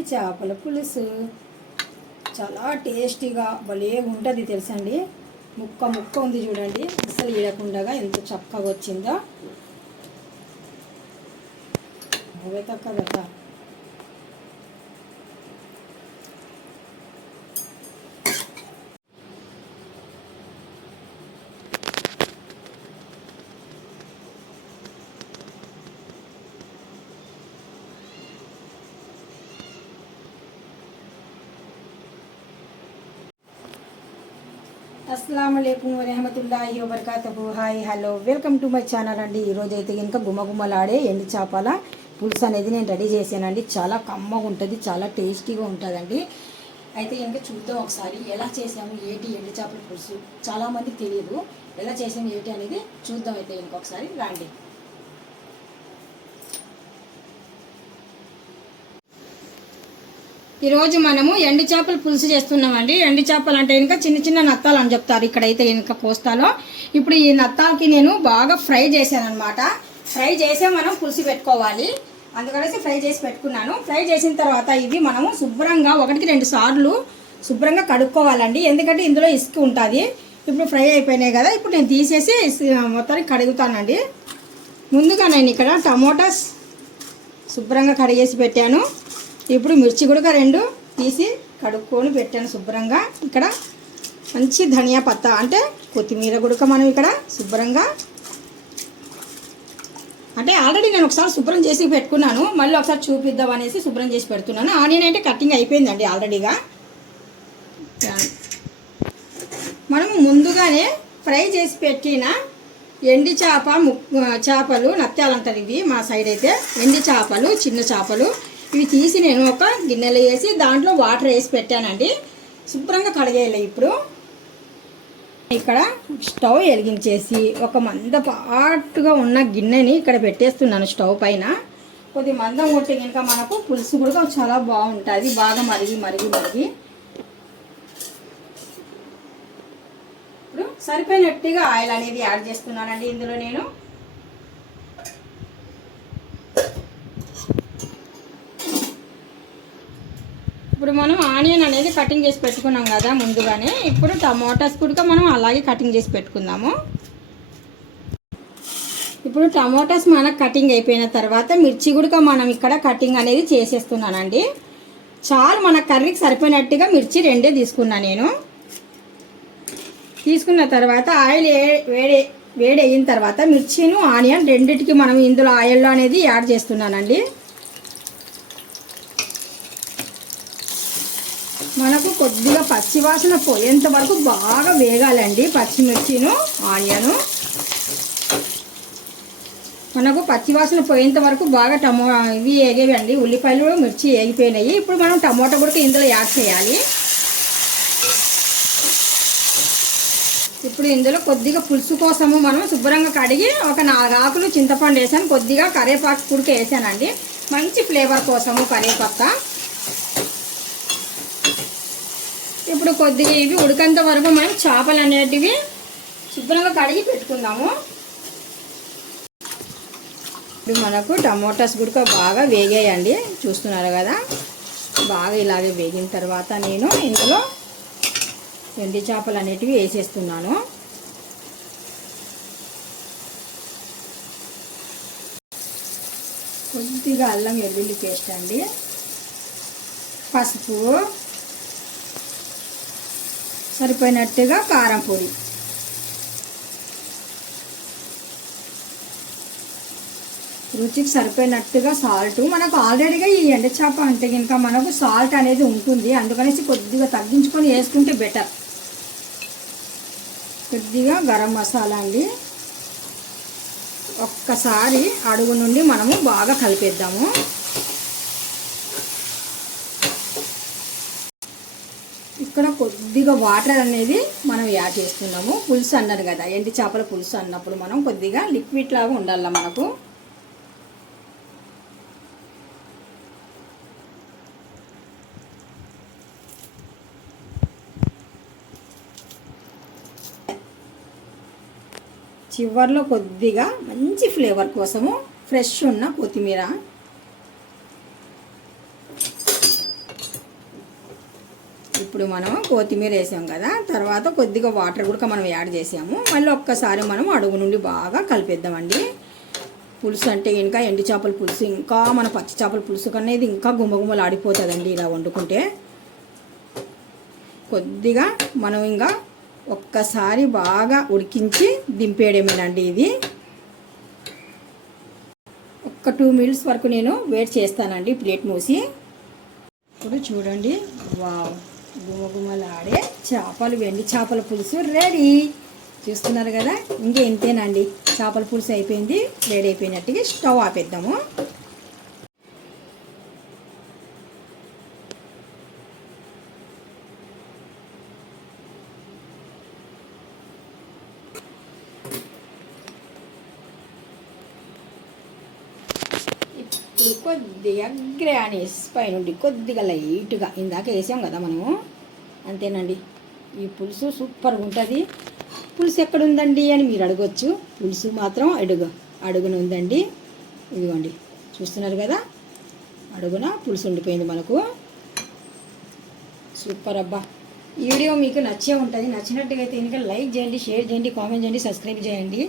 ఎండి చేపల పులుసు చాలా టేస్టీగా భలే ఉంటుంది తెలుసండి. ముక్క ముక్క ఉంది చూడండి, అసలు ఈడకుండా ఎంత చక్కగా వచ్చిందో. అవే తక్క కదా. అస్సలాము అలైకుం వరహమతుల్లాహి వబర్కాతుహు. Hi hello welcome to my channel అండి. ఈరోజు అయితే ఇంకా గుమ్మగుమ్మలాడే ఎండి చేపల పులుసు అనేది నేను రెడీ చేశానండి. చాలా కమ్మగా ఉంటుంది, చాలా టేస్టీగా ఉంటుందండి. అయితే ఇంకా చూద్దాం ఒకసారి ఎలా చేసాము ఏంటి ఎండి చేపల పులుసు. చాలామందికి తెలియదు ఎలా చేసాము ఏంటి అనేది. చూద్దాం అయితే ఇంకొకసారి రండి. ఈరోజు మనము ఎండి చేపల పులుసు చేస్తున్నామండి. ఎండి చేపలు అంటే ఇంకా చిన్న చిన్న నత్తాలు అని చెప్తారు ఇక్కడైతే ఇంకా కోస్తాలో. ఇప్పుడు ఈ నత్తాలకి నేను బాగా ఫ్రై చేశాను అనమాట. ఫ్రై చేసే మనం పులుసు పెట్టుకోవాలి, అందుకనేసి ఫ్రై చేసి పెట్టుకున్నాను. ఫ్రై చేసిన తర్వాత ఇవి మనము శుభ్రంగా 1-2 సార్లు శుభ్రంగా కడుక్కోవాలండి, ఎందుకంటే ఇందులో ఇసుక ఉంటుంది. ఇప్పుడు ఫ్రై అయిపోయినాయి కదా, ఇప్పుడు నేను తీసేసి మొత్తానికి కడుగుతానండి. ముందుగా నేను ఇక్కడ టమోటాస్ శుభ్రంగా కడిగేసి పెట్టాను. ఇప్పుడు మిర్చి కూడా 2 తీసి కడుక్కొని పెట్టాను శుభ్రంగా. ఇక్కడ మంచి ధనియా పత్తా అంటే కొత్తిమీర గుడక మనం ఇక్కడ శుభ్రంగా అంటే ఆల్రెడీ నేను ఒకసారి శుభ్రం చేసి పెట్టుకున్నాను, మళ్ళీ ఒకసారి చూపిద్దాం అనేసి శుభ్రం చేసి పెడుతున్నాను. ఆనియన్ అంటే కటింగ్ అయిపోయిందండి ఆల్రెడీగా. మనం ముందుగానే ఫ్రై చేసి పెట్టిన ఎండి చేపలు నత్యాలంటారు ఇవి మా సైడ్ అయితే. ఎండి చేపలు చిన్న చేపలు ఇవి తీసి నేను ఒక గిన్నెలో వేసి దాంట్లో వాటర్ వేసి పెట్టానండి. శుభ్రంగా కడిగేయాలి. ఇప్పుడు ఇక్కడ స్టవ్ వెలిగించేసి ఒక మందపాటుగా ఉన్న గిన్నెని ఇక్కడ పెట్టేస్తున్నాను స్టవ్ పైన. కొద్ది మందం కొట్టి కనుక మనకు పులుసు కూడా చాలా బాగుంటుంది, బాగా మరిగి మరిగి మరిగి. ఇప్పుడు సరిపోయినట్టుగా ఆయిల్ అనేది యాడ్ చేస్తున్నానండి ఇందులో నేను. ఇప్పుడు మనం ఆనియన్ అనేది కటింగ్ చేసి పెట్టుకున్నాం కదా ముందుగానే. ఇప్పుడు టమోటాస్ కూడా మనం అలాగే కటింగ్ చేసి పెట్టుకుందాము. ఇప్పుడు టమోటాస్ మనకు కటింగ్ అయిపోయిన తర్వాత మిర్చి కూడా మనం ఇక్కడ కటింగ్ అనేది చేసేస్తున్నానండి. చాలు మన కర్రీకి సరిపోయినట్టుగా మిర్చి 2 తీసుకున్నాను నేను. తీసుకున్న తర్వాత ఆయిల్ వేడి అయిన తర్వాత మిర్చిను ఆనియన్ రెండింటికి మనం ఇందులో ఆయిల్లో అనేది యాడ్ చేస్తున్నానండి. మనకు కొద్దిగా పచ్చివాసన పోయేంత వరకు బాగా వేగాలండి పచ్చిమిర్చిను ఆనియను. మనకు పచ్చివాసన పోయేంత వరకు బాగా ఇవి వేగేవండి. ఉల్లిపాయలు మిర్చి వేగిపోయినాయి. ఇప్పుడు మనం టమోటా కూడా ఇందులో యాడ్ చేయాలి. ఇప్పుడు ఇందులో కొద్దిగా పులుసు కోసము మనం శుభ్రంగా కడిగి ఒక 4 ఆకులు చింతపండు వేసాను, కొద్దిగా కరివేపాకు కూడా వేసానండి మంచి ఫ్లేవర్ కోసము కరివేపాకు. ఇప్పుడు కొద్దిగా ఇవి ఉడికేంత వరకు మనం చేపలు అనేటివి శుభ్రంగా కడిగి పెట్టుకుందాము. ఇప్పుడు మనకు టమోటాస్ కూడా బాగా వేగాయండి, చూస్తున్నారు కదా. బాగా ఇలాగే వేగిన తర్వాత నేను ఇందులో ఎండి చేపలు అనేటివి వేసేస్తున్నాను. కొద్దిగా అల్లం వెల్లుల్లి పేస్ట్ అండి, పసుపు, సరిపోయినట్టుగా కారం పొడి, రుచికి సరిపోయినట్టుగా సాల్ట్. మనకు ఆల్రెడీగా ఈ ఎండు చేప అంటే ఇంకా మనకు సాల్ట్ అనేది ఉంటుంది, అందుకనేసి కొద్దిగా తగ్గించుకొని వేసుకుంటే బెటర్. కొద్దిగా గరం మసాలా అండి. ఒక్కసారి అడుగు నుండి మనము బాగా కలిపేద్దాము. ఇక్కడ కొద్దిగా వాటర్ అనేది మనం యాడ్ చేస్తున్నాము. పులుసు అన్నారు కదా, ఎండి చేపల పులుసు అన్నప్పుడు మనం కొద్దిగా లిక్విడ్ లాగా ఉండాలి మనకు. చివర్లో కొద్దిగా మంచి ఫ్లేవర్ కోసము ఫ్రెష్ ఉన్న కొత్తిమీర, ఇప్పుడు మనం కొత్తిమీర వేసాం కదా, తర్వాత కొద్దిగా వాటర్ కూడా మనం యాడ్ చేసాము. మళ్ళీ ఒక్కసారి మనం అడుగు నుండి బాగా కలిపేద్దామండి. పులుసు అంటే ఇంకా ఎండు చేపల పులుసు ఇంకా మన పచ్చి చేపల పులుసు కన్నా ఇది ఇంకా గుమ్మగుమ్మలు ఆడిపోతుందండి ఇలా వండుకుంటే. కొద్దిగా మనం ఇంకా ఒక్కసారి బాగా ఉడికించి దింపేయడమేనండి. ఇది ఒక్క 2 మినిట్స్ వరకు నేను వెయిట్ చేస్తానండి ప్లేట్ మూసి. ఇప్పుడు చూడండి, వావ్, గుమగుమలాడే చేపలు, వెండి చేపల పులుసు రెడీ. చూస్తున్నారు కదా, ఇంతేనండి, చేపల పులుసు అయిపోయింది, రెడీ అయిపోయినట్టుగా స్టవ్ ఆపేద్దాము. ఇప్పుడు కొద్దిగా గ్రానీస్ పైనుండి కొద్దిగా లైట్గా ఇందాక వేసాం కదా మనము. అంతేనండి, ఈ పులుసు సూపర్గా ఉంటుంది. పులుసు ఎక్కడుందండి అని మీరు అడగొచ్చు. పులుసు మాత్రం అడుగున ఉందండి. ఇదిగోండి, చూస్తున్నారు కదా, అడుగున పులుసు ఉండిపోయింది మనకు. సూపర్ అబ్బా. ఈ వీడియో మీకు నచ్చే ఉంటుంది. నచ్చినట్టుగా అయితే ఇంకా లైక్ చేయండి, షేర్ చేయండి, కామెంట్ చేయండి, సబ్స్క్రైబ్ చేయండి.